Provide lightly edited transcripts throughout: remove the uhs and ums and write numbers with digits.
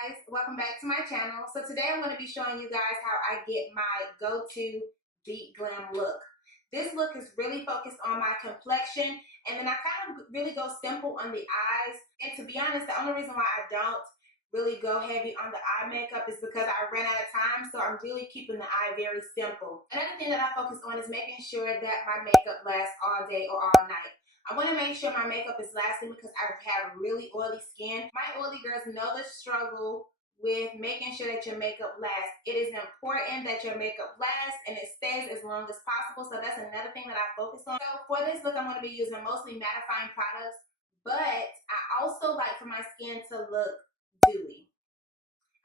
guys, welcome back to my channel. So today I'm going to be showing you guys how I get my go-to Beat Glam look. This look is really focused on my complexion, and then I kind of really go simple on the eyes. And to be honest, the only reason why I don't really go heavy on the eye makeup is because I ran out of time, so I'm really keeping the eye very simple. Another thing that I focus on is making sure that my makeup lasts all day or all night. I want to make sure my makeup is lasting because I have really oily skin. My oily girls know the struggle with making sure that your makeup lasts. It is important that your makeup lasts and it stays as long as possible. So that's another thing that I focus on. So for this look, I'm going to be using mostly mattifying products, but I also like for my skin to look dewy.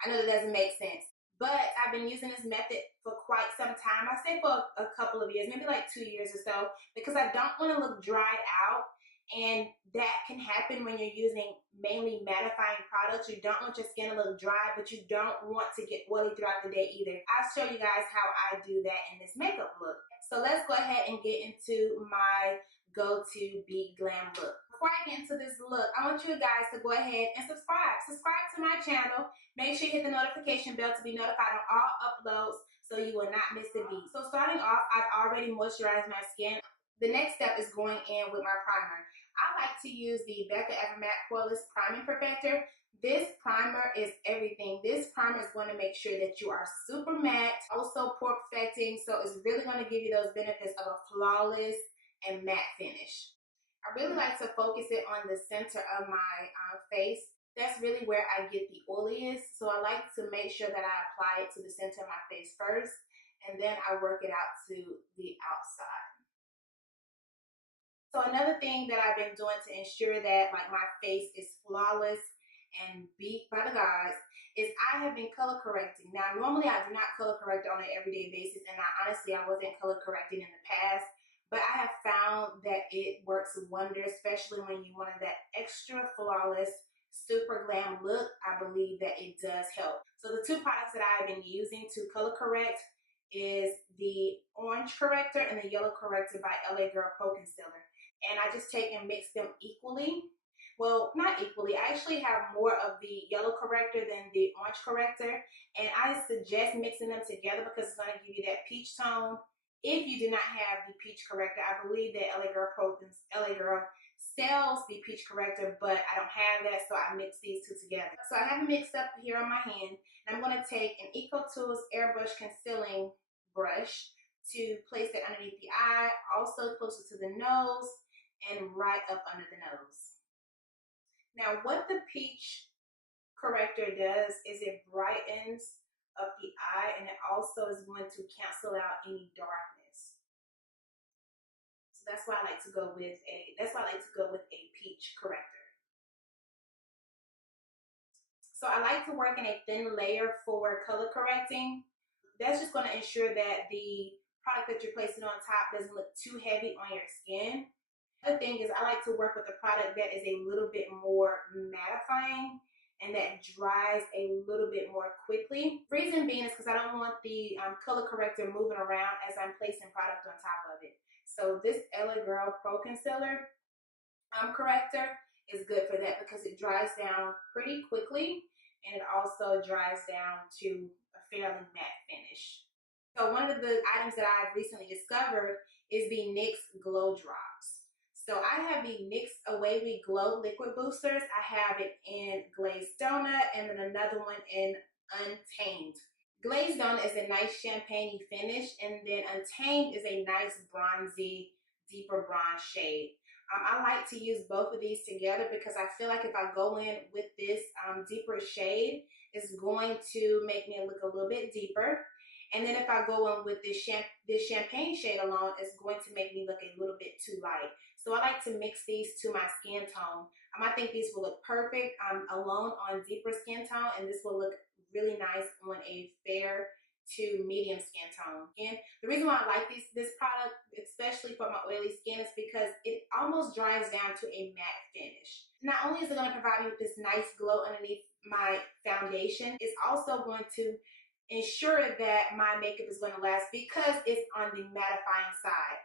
I know that doesn't make sense, but I've been using this method for quite some time. I say for a couple of years, maybe like 2 years or so, because I don't want to look dried out, and that can happen when you're using mainly mattifying products. You don't want your skin to look dry, but you don't want to get oily throughout the day either. I'll show you guys how I do that in this makeup look. So let's go ahead and get into my go-to Beat Glam look. Before I get into this look, I want you guys to go ahead and subscribe. Subscribe to my channel. Make sure you hit the notification bell to be notified on all uploads so you will not miss a beat. So starting off, I've already moisturized my skin. The next step is going in with my primer. I like to use the BECCA Matte+Poreless Priming Perfector. This primer is everything. This primer is going to make sure that you are super matte, also pore perfecting, so it's really going to give you those benefits of a flawless and matte finish. I really like to focus it on the center of my face. That's really where I get the oiliest, so I like to make sure that I apply it to the center of my face first, and then I work it out to the outside. So another thing that I've been doing to ensure that like my face is flawless and beat by the gods is I have been color correcting. Now normally I do not color correct on an everyday basis, and honestly I wasn't color correcting in the past, but I have found that it works wonders, especially when you wanted that extra flawless super glam look. I believe that it does help. So the two products that I've been using to color correct is the orange corrector and the yellow corrector by LA Girl Pro Concealer. And I just take and mix them equally. Well, not equally. I actually have more of the yellow corrector than the orange corrector, and I suggest mixing them together because it's going to give you that peach tone. If you do not have the peach corrector, I believe that LA Girl sells the peach corrector, but I don't have that, so I mix these two together. So I have it mixed up here on my hand, and I'm going to take an Eco Tools Airbrush Concealing Brush to place it underneath the eye, also closer to the nose, and right up under the nose. Now, what the peach corrector does is it brightens up the eye, and it also is going to cancel out any darkness. So that's why I like to go with a peach corrector. So I like to work in a thin layer for color correcting. That's just going to ensure that the product that you're placing on top doesn't look too heavy on your skin. The thing is, I like to work with a product that is a little bit more mattifying and that dries a little bit more quickly. Reason being is because I don't want the color corrector moving around as I'm placing product on top of it. So this LA Girl Pro Concealer corrector is good for that because it dries down pretty quickly, and it also dries down to a fairly matte finish. So one of the items that I've recently discovered is the NYX Glow Drops. So I have the NYX Away Glow Liquid Boosters. I have it in Glazed Donut and then another one in Untamed. Glazed Donut is a nice champagne finish, and then Untamed is a nice bronzy, deeper bronze shade. I like to use both of these together because I feel like if I go in with this deeper shade, it's going to make me look a little bit deeper. And then if I go in with this champagne shade alone, it's going to make me look a little bit too light. So I like to mix these to my skin tone. I think these will look perfect alone on deeper skin tone, and this will look really nice on a fair to medium skin tone. And the reason why I like this product, especially for my oily skin, is because it almost dries down to a matte finish. Not only is it going to provide me with this nice glow underneath my foundation, it's also going to ensure that my makeup is going to last because it's on the mattifying side.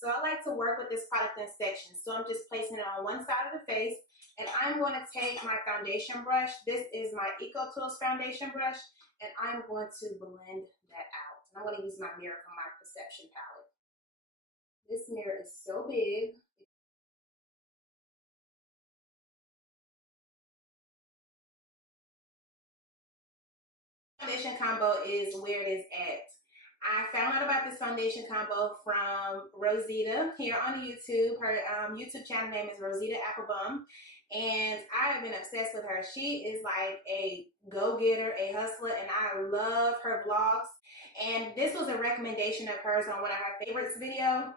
So I like to work with this product in sections. So I'm just placing it on one side of the face, and I'm going to take my foundation brush. This is my Eco Tools foundation brush, and I'm going to blend that out. And I'm going to use my mirror from my Perception palette. This mirror is so big. Foundation combo is where it is at. I found out about this foundation combo from Rosita here on YouTube. Her YouTube channel name is Rosita Applebum, and I have been obsessed with her. She is like a go-getter, a hustler, and I love her vlogs. And this was a recommendation of hers on one of her favorites video,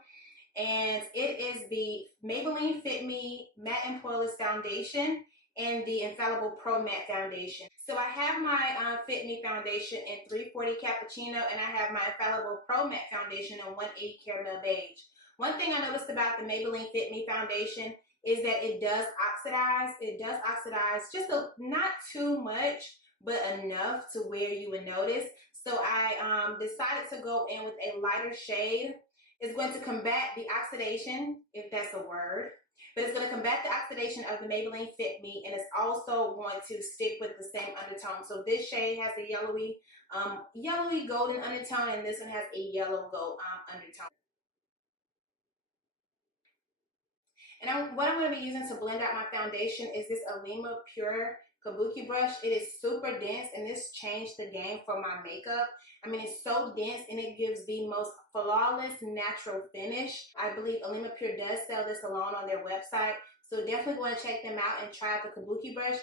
and it is the Maybelline Fit Me Matte+Poreless Foundation and the Infallible Pro Matte Foundation. So I have my Fit Me Foundation in 340 Cappuccino, and I have my Infallible Pro Matte Foundation in 180 Caramel Beige. One thing I noticed about the Maybelline Fit Me Foundation is that it does oxidize. It does oxidize, just not too much, but enough to where you would notice. So I decided to go in with a lighter shade. It's going to combat the oxidation, if that's a word, but it's going to combat the oxidation of the Maybelline Fit Me, and it's also going to stick with the same undertone. So this shade has a yellowy golden undertone, and this one has a yellow gold undertone. And what I'm going to be using to blend out my foundation is this Alima Pure Kabuki brush. It is super dense, and this changed the game for my makeup. I mean, it's so dense, and it gives the most flawless natural finish. I believe Alima Pure does sell this alone on their website, so definitely go and check them out and try out the Kabuki brush.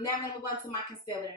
Now I'm going to move on to my concealer.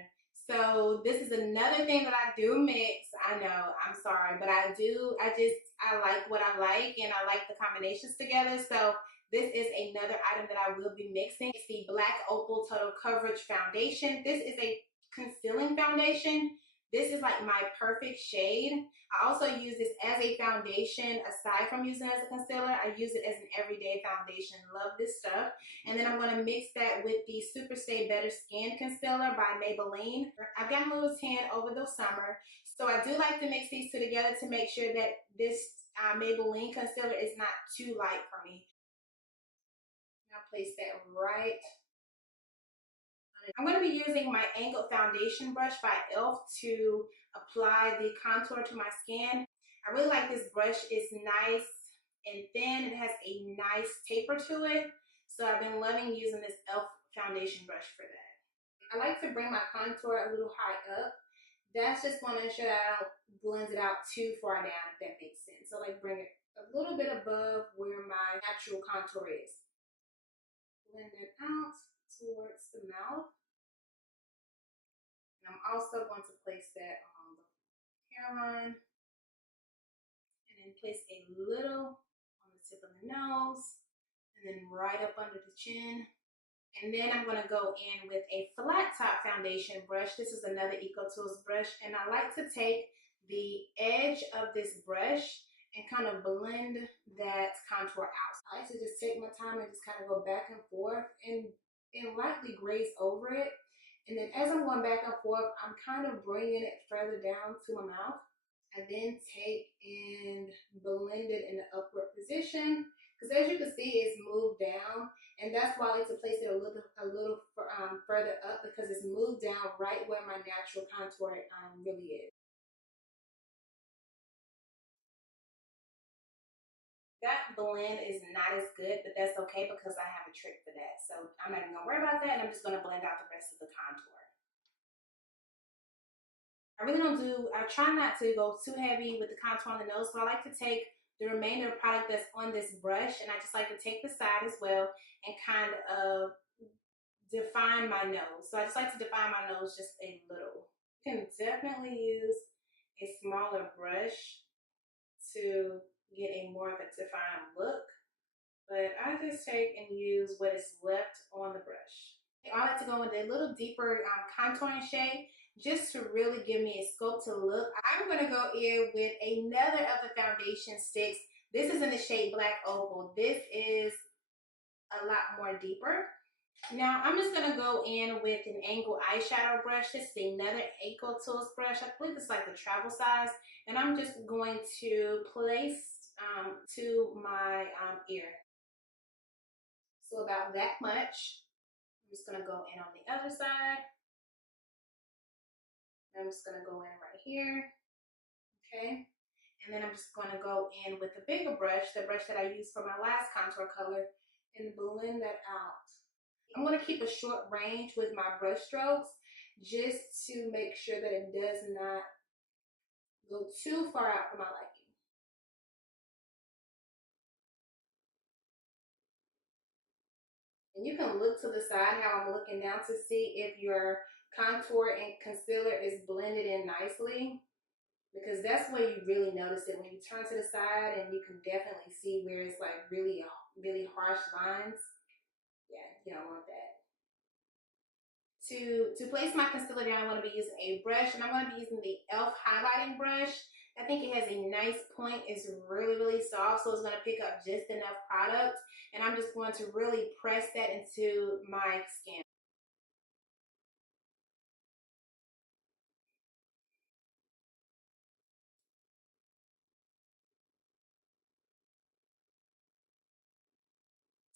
So this is another thing that I do mix. I know, I'm sorry, but I like what I like, and I like the combinations together. So this is another item that I will be mixing. It's the Black Opal Total Coverage Foundation. This is a concealing foundation. This is like my perfect shade. I also use this as a foundation aside from using it as a concealer. I use it as an everyday foundation. Love this stuff. And then I'm going to mix that with the Super Stay Better Skin Concealer by Maybelline. I've gotten a little tan over the summer, so I do like to mix these two together to make sure that this Maybelline concealer is not too light for me. Now place that right. I'm going to be using my angled foundation brush by e.l.f. to apply the contour to my skin. I really like this brush. It's nice and thin. It has a nice taper to it. So I've been loving using this e.l.f. foundation brush for that. I like to bring my contour a little high up. That's just going to ensure that I don't blend it out too far down, if that makes sense. So like bring it a little bit above where my actual contour is. Blend it out towards the mouth. And I'm also going to place that on the hairline, and then place a little on the tip of the nose, and then right up under the chin. And then I'm going to go in with a flat top foundation brush. This is another Eco Tools brush, and I like to take the edge of this brush and kind of blend that contour out. I like to just take my time and just kind of go back and forth and lightly graze over it. And then as I'm going back and forth, I'm kind of bringing it further down to my mouth. I then take and blend it in the upward position, because as you can see, it's moved down, and that's why I like to place it a little further up, because it's moved down right where my natural contour really is. That blend is not as good, but that's okay because I have a trick for that. So I'm not even gonna worry about that, and I'm just gonna blend out the rest of the contour. I try not to go too heavy with the contour on the nose, so I like to take the remainder of product that's on this brush, and I just like to take the side as well and kind of define my nose. So I just like to define my nose just a little. You can definitely use a smaller brush to get a more of a defined look, but I just take and use what is left on the brush. I like to go with a little deeper contouring shade, just to really give me a sculpted look. I'm going to go in with another of the foundation sticks This is in the shade Black Opal. This is a lot more deeper. Now I'm just gonna go in with an angled eyeshadow brush. This is another Eco Tools brush. I believe it's like the travel size. And I'm just going to place to my ear. So about that much. I'm just gonna go in on the other side. I'm just gonna go in right here. Okay. And then I'm just gonna go in with a bigger brush, the brush that I used for my last contour color, and blend that out. I'm going to keep a short range with my brush strokes just to make sure that it does not go too far out for my liking. And you can look to the side how I'm looking now to see if your contour and concealer is blended in nicely, because that's where you really notice it, when you turn to the side, and you can definitely see where it's like really harsh lines. Yeah, you don't want that. To place my concealer down, I'm going to be using a brush, and I'm going to be using the e.l.f. highlighting brush. I think it has a nice point. It's really soft, so it's going to pick up just enough product. And I'm just going to really press that into my skin.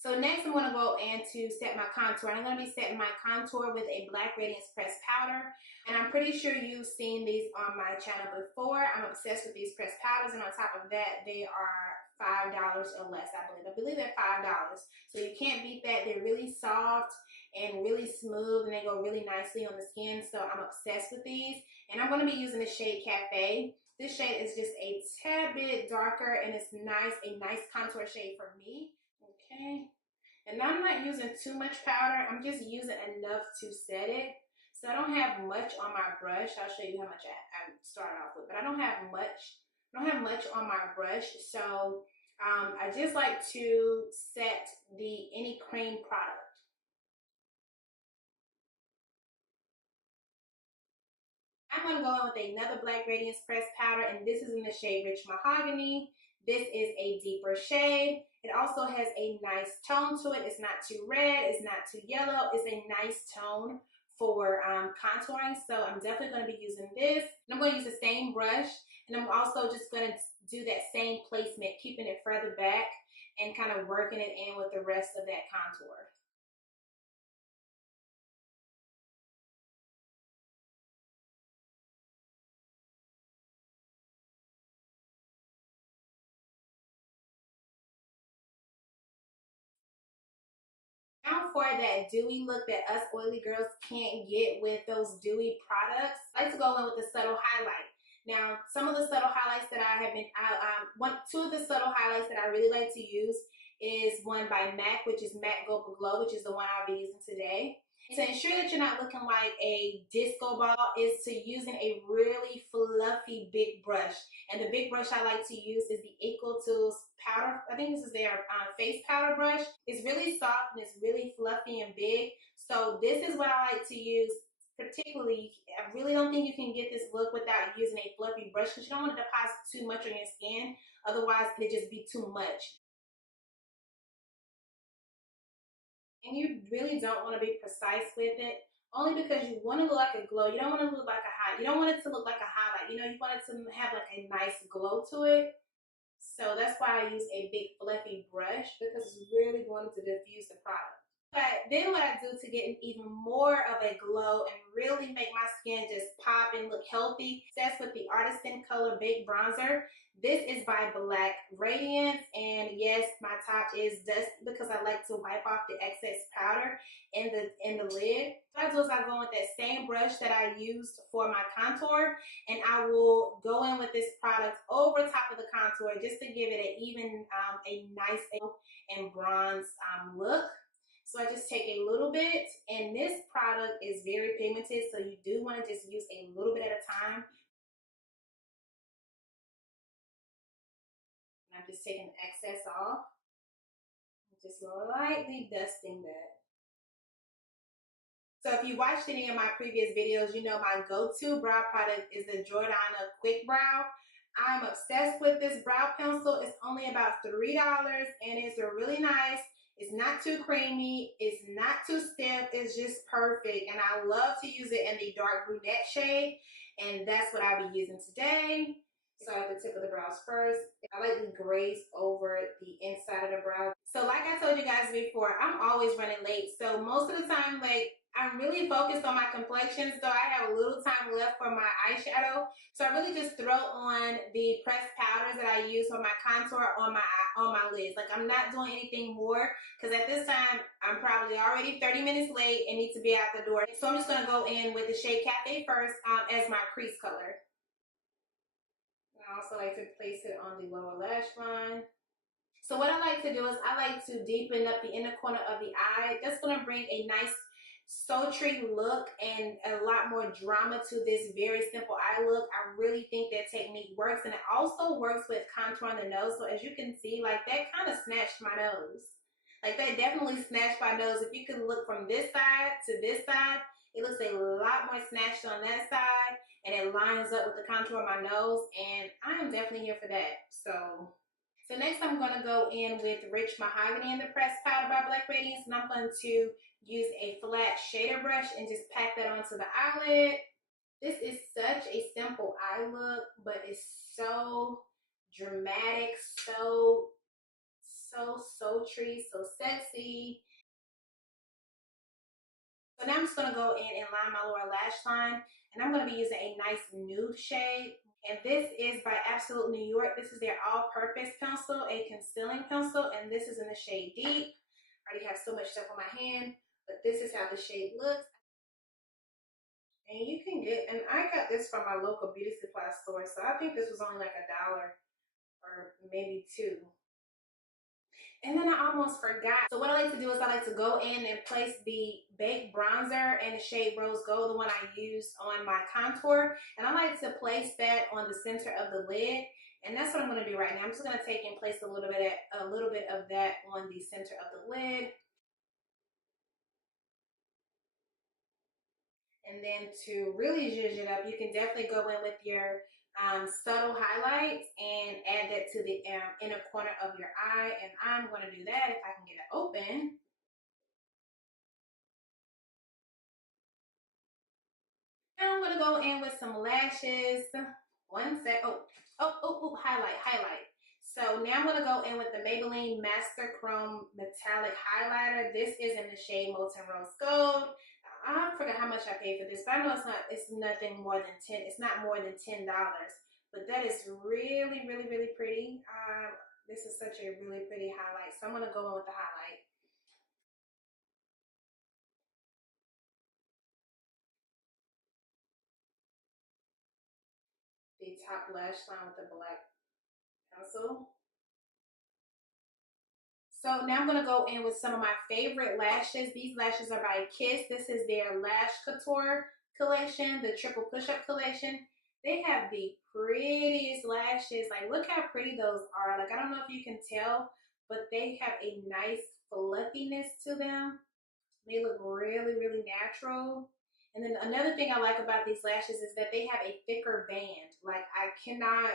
So next I'm going to go in to set my contour. I'm going to be setting my contour with a Black Radiance Pressed Powder. And I'm pretty sure you've seen these on my channel before. I'm obsessed with these pressed powders, and on top of that, they are $5 or less, I believe. I believe they're $5. So you can't beat that. They're really soft and really smooth, and they go really nicely on the skin. So I'm obsessed with these. And I'm going to be using the shade Cafe. This shade is just a tad bit darker, and it's nice, a nice contour shade for me. Okay. And I'm not using too much powder. I'm just using enough to set it. So I don't have much on my brush. I'll show you how much I started off with. But I don't have much on my brush. So I just like to set any cream product. I'm going to go in with another Black Radiance Pressed Powder, and this is in the shade Rich Mahogany. This is a deeper shade. It also has a nice tone to it. It's not too red. It's not too yellow. It's a nice tone for contouring. So I'm definitely going to be using this. And I'm going to use the same brush. And I'm also just going to do that same placement, keeping it further back and kind of working it in with the rest of that contour. Now for that dewy look that us oily girls can't get with those dewy products, I like to go in with a subtle highlight. Now, some of the subtle highlights that I have been, two of the subtle highlights that I really like to use is one by MAC, which is Matte Glow, which is the one I'll be using today. To ensure that you're not looking like a disco ball is to using a really fluffy big brush. And the big brush I like to use is the Eco Tools powder. I think this is their face powder brush. It's really soft and it's really fluffy and big. So this is what I like to use. Particularly, I really don't think you can get this look without using a fluffy brush, because you don't want to deposit too much on your skin. Otherwise, it'll just be too much. And you really don't want to be precise with it, only because you want to look like a glow. You don't want to look like a high. You don't want it to look like a highlight. You know, you want it to have like a nice glow to it. So that's why I use a big fluffy brush, because it's really going to diffuse the product. But then what I do to get even more of a glow and really make my skin just pop and look healthy, that's with the Artisan Color Baked Bronzer. This is by Black Radiance, and yes, my top is dusty because I like to wipe off the excess powder in the lid. What I do is I go with that same brush that I used for my contour, and I will go in with this product over top of the contour just to give it an even, a nice and bronze look. So I just take a little bit, and this product is very pigmented, so you do want to just use a little bit at a time. And I'm just taking the excess off. Just lightly dusting that. So if you watched any of my previous videos, you know my go-to brow product is the Jordana Quick Brow. I'm obsessed with this brow pencil. It's only about $3 and it's really nice. It's not too creamy. It's not too stiff. It's just perfect. And I love to use it in the dark brunette shade. And that's what I'll be using today. So at the tip of the brows first. I like the graze over the inside of the brow. So like I told you guys before, I'm always running late. So most of the time, like, I'm really focused on my complexion, so I have a little time left for my eyeshadow. So I really just throw on the pressed powders that I use for my contour on my lids. Like, I'm not doing anything more because at this time I'm probably already 30 minutes late and need to be out the door. So I'm just gonna go in with the shade Cafe first as my crease color. I also like to place it on the lower lash line. So what I like to do is I like to deepen up the inner corner of the eye. That's going to bring a nice sultry look and a lot more drama to this very simple eye look. I really think that technique works, and it also works with contouring the nose. So as you can see, like, that kind of snatched my nose. Like, that definitely snatched my nose. If you can look from this side to this side, it looks a lot more snatched on that side, and it lines up with the contour of my nose, and I am definitely here for that. So next I'm going to go in with Rich Mahogany in the Pressed Powder by Black Radiance, and I'm going to use a flat shader brush and just pack that onto the eyelid. This is such a simple eye look, but it's so dramatic, so sultry, so sexy. So now I'm just going to go in and line my lower lash line, and I'm going to be using a nice nude shade. And this is by Absolute New York. This is their all-purpose pencil, a concealing pencil, and this is in the shade Deep. I already have so much stuff on my hand, but this is how the shade looks. And you can get, and I got this from my local beauty supply store, so I think this was only like $1 or maybe $2. And then I almost forgot. So what I like to do is I like to go in and place the Baked bronzer in the shade Rose Gold, the one I used on my contour. And I like to place that on the center of the lid. And that's what I'm going to do right now. I'm just going to take and place a little bit of that on the center of the lid. And then to really zhuzh it up, you can definitely go in with your subtle highlights and add that to the inner corner of your eye. And I'm going to do that if I can get it open. Now I'm going to go in with some lashes. One sec. Highlight. So now I'm going to go in with the Maybelline Master Chrome Metallic Highlighter. This is in the shade Molten Rose Gold. I forgot how much I paid for this, but I know it's nothing more than it's not more than $10. But that is really, really, really pretty. This is such a really pretty highlight. So I'm going to go in with the highlight. The top lash line with the black pencil. So now I'm going to go in with some of my favorite lashes. These lashes are by Kiss. This is their Lash Couture collection, the Triple Push-Up collection. They have the prettiest lashes. Like, look how pretty those are. Like, I don't know if you can tell, but they have a nice fluffiness to them. They look really, really natural. And then another thing I like about these lashes is that they have a thicker band. Like, I cannot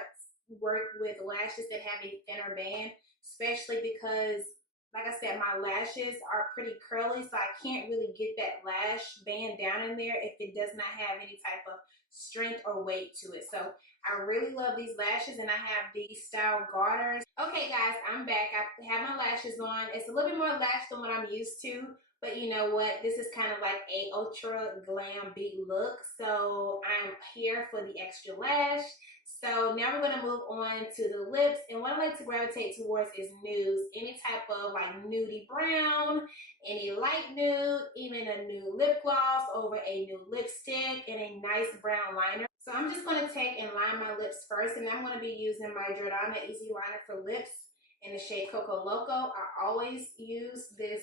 work with lashes that have a thinner band, especially because, like I said, my lashes are pretty curly, so I can't really get that lash band down in there if it does not have any type of strength or weight to it. So I really love these lashes, and I have these style garters. Okay guys, I'm back. I have my lashes on. It's a little bit more lash than what I'm used to, but you know what? This is kind of like a ultra glam beat look, so I'm here for the extra lash. So now we're going to move on to the lips, and what I like to gravitate towards is nudes. Any type of like nudie brown, any light nude, even a new lip gloss over a new lipstick, and a nice brown liner. So I'm just going to take and line my lips first, and I'm going to be using my Jordana Easy Liner for Lips in the shade Coco Loco. I always use this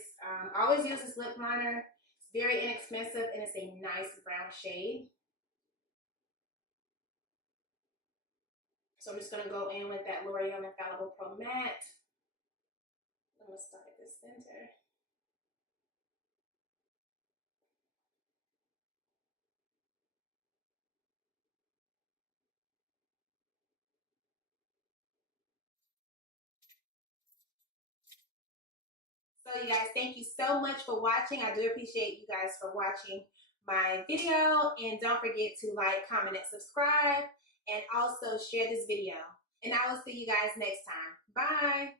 lip liner. It's very inexpensive, and it's a nice brown shade. So I'm just going to go in with that L'Oreal Infallible Pro Matte. I'm going to start at the center. So you guys, thank you so much for watching. I do appreciate you guys for watching my video. And don't forget to like, comment, and subscribe. And also share this video. And I will see you guys next time. Bye.